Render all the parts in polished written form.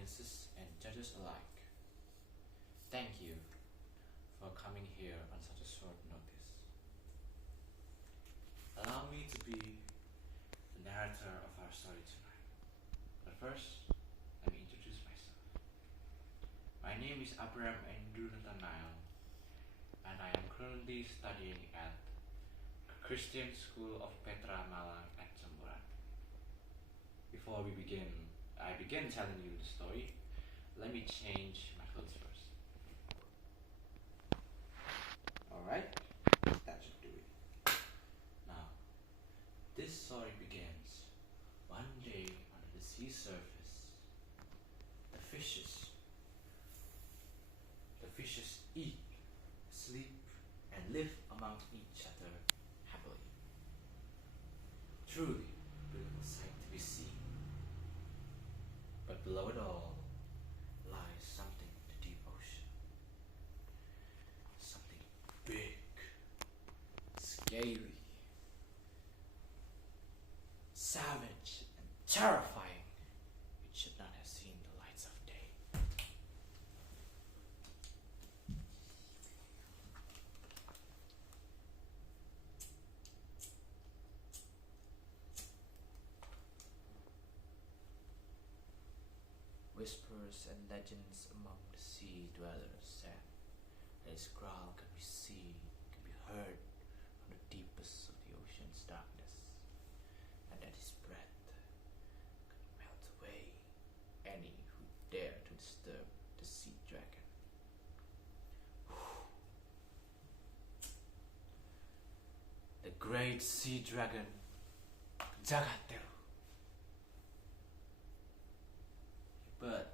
audiences and judges alike. Thank you for coming here on such a short notice. Allow me to be the narrator of our story tonight. But first, let me introduce myself. My name is Abraham Nathanael, and I am currently studying at Kristen School of Petra, Malang at Jawa. Before I begin telling you the story, let me change my clothes first. Alright, that should do it. Now, this story begins one day under the sea surface. The fishes eat, sleep, and live among each other happily. Truly, a beautiful sight to be seen. But below it all lies something in the deep ocean. Something big, scaly, savage, and terrifying. It should not have seen the lights of day. Whispers and legends among the sea dwellers said that his growl can be heard from the deepest of the ocean's darkness, and that his breath could melt away any who dare to disturb the sea dragon. The great sea dragon, Jagateru. But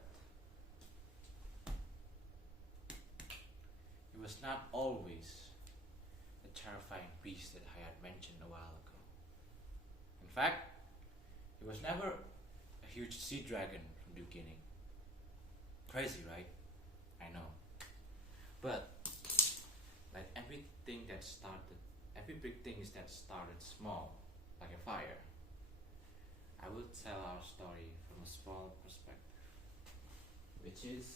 it was not always the terrifying beast that I had mentioned a while ago. In fact, it was never a huge sea dragon from the beginning. Crazy, right? I know. But like every big thing that started small, like a fire, I will tell our story from a small perspective, which is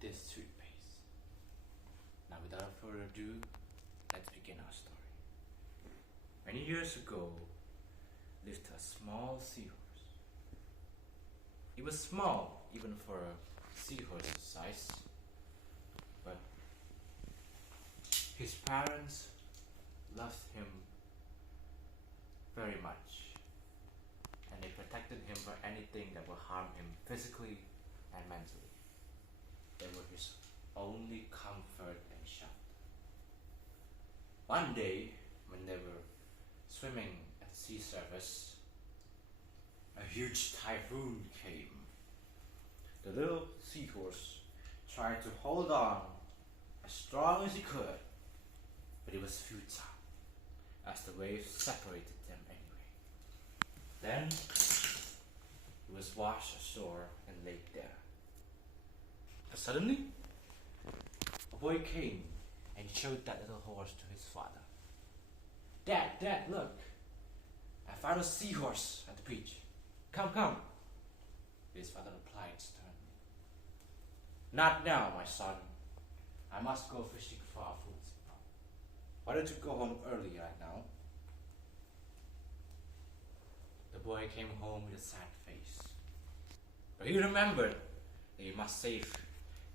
this toothpaste. Now, without further ado, let's begin our story. Many years ago, lived a small seahorse. It was small, even for a seahorse's size, but his parents loved him very much, and they protected him from anything that would harm him physically and mentally. They were his only comfort and shelter. One day, when they were swimming at the sea surface, a huge typhoon came. The little seahorse tried to hold on as strong as he could, but it was futile, as the waves separated them anyway. Then he was washed ashore and laid there. But suddenly, a boy came and showed that little horse to his father. Dad, look! I found a seahorse at the beach. Come. His father replied sternly. Not now, my son. I must go fishing for our food. Why don't you go home early right now? The boy came home with a sad face. But he remembered that he must save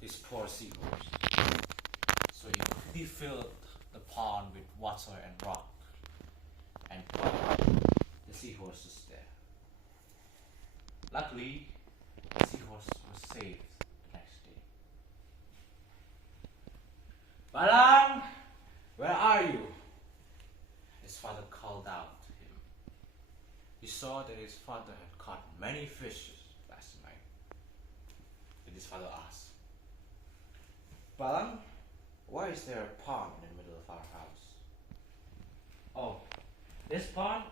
this poor seahorse. So he quickly filled the pond with water and rock and put the seahorses there. Luckily, the seahorse was saved the next day. Malang, where are you? His father called out to him. He saw that his father had caught many fishes last night. Then his father asked, Malang, why is there a pond in the middle of our house? Oh, this pond?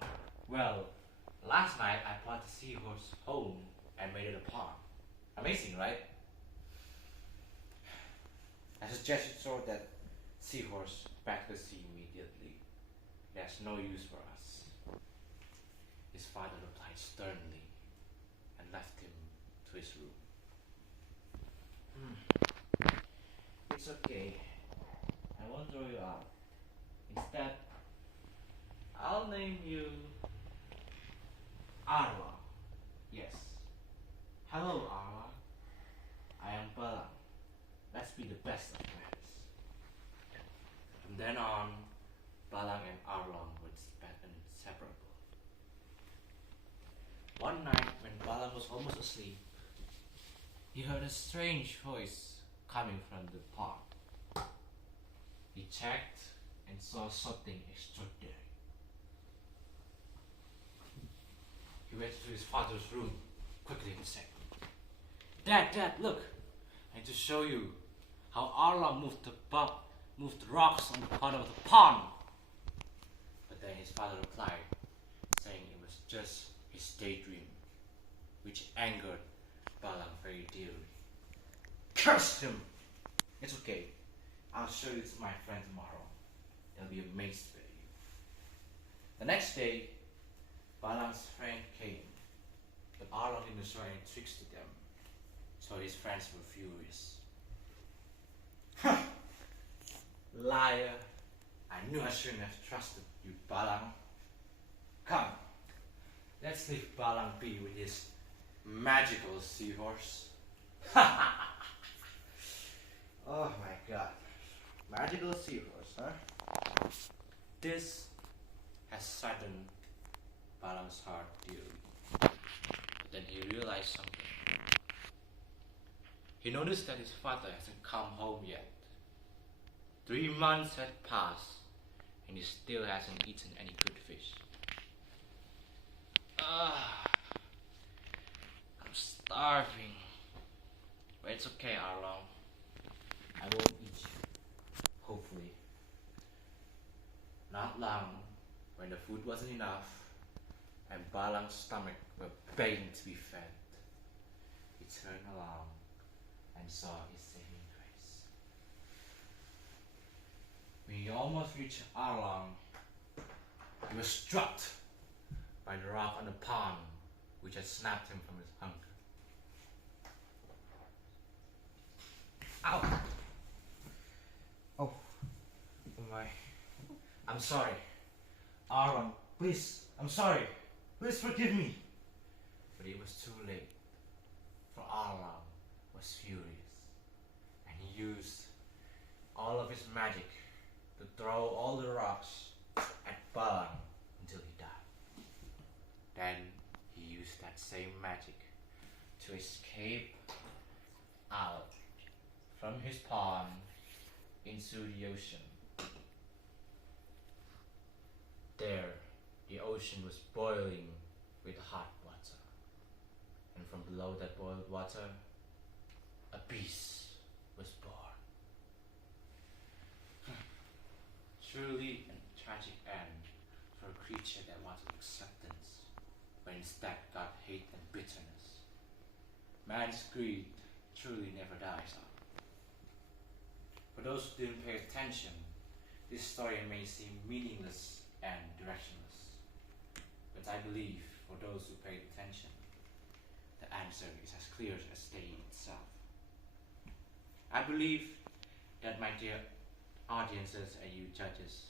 Well, last night I brought the seahorse home and made it a pond. Amazing, right? I suggested so that seahorse back to the sea immediately. It has no use for us. His father replied sternly left him to his room. It's okay. I won't throw you out. Instead, I'll name you Arwa. Yes. Hello, Arwa. I am Malang. Let's be the best of friends. From then on, Malang and Arwa were inseparable. One night, when Malang was almost asleep, he heard a strange voice coming from the park. He checked and saw something extraordinary. He went to his father's room quickly and said, Dad, look! I need to show you how Allah moved the rocks on the bottom of the pond. But then his father replied, saying it was just his daydream, which angered Malang very dearly. Curse him! It's okay. I'll show you to my friend tomorrow. They'll be amazed by you. The next day, Malang's friend came, but Allah didn't show any tricks to them, so his friends were furious. Liar! I knew I shouldn't have trusted you, Malang. Come, let's leave Malang be with his magical seahorse. Oh my god. Magical seahorse, huh? This has saddened Malang's heart dearly. But then he realized something. He noticed that his father hasn't come home yet. 3 months had passed, and he still hasn't eaten any good fish. I'm starving. But it's okay, Arlo. I won't eat you. Hopefully. Not long, when the food wasn't enough, and Balang's stomach were begging to be fed, he turned along and saw his saving grace. When he almost reached Arlong, he was struck by the rock on the pond, which had snapped him from his hunger. Ow! Oh my. I'm sorry. Arlong, please, I'm sorry. Please forgive me. But it was too late, for Arlong was furious, and he used all of his magic to throw all the rocks at Balang until he died. Then he used that same magic to escape out from his pond into the ocean. There, the ocean was boiling with hot water, and from below that boiled water, a beast was born. Truly a tragic end for a creature that wanted acceptance, but instead got hate and bitterness. Man's greed truly never dies out. For those who didn't pay attention, this story may seem meaningless and directionless. But I believe for those who paid attention, the answer is as clear as day itself. I believe that my dear audiences and you judges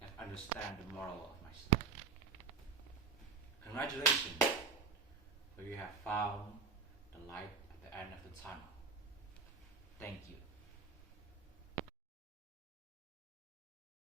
have understand the moral of my story. Congratulations, for you have found the light at the end of the tunnel. Thank you.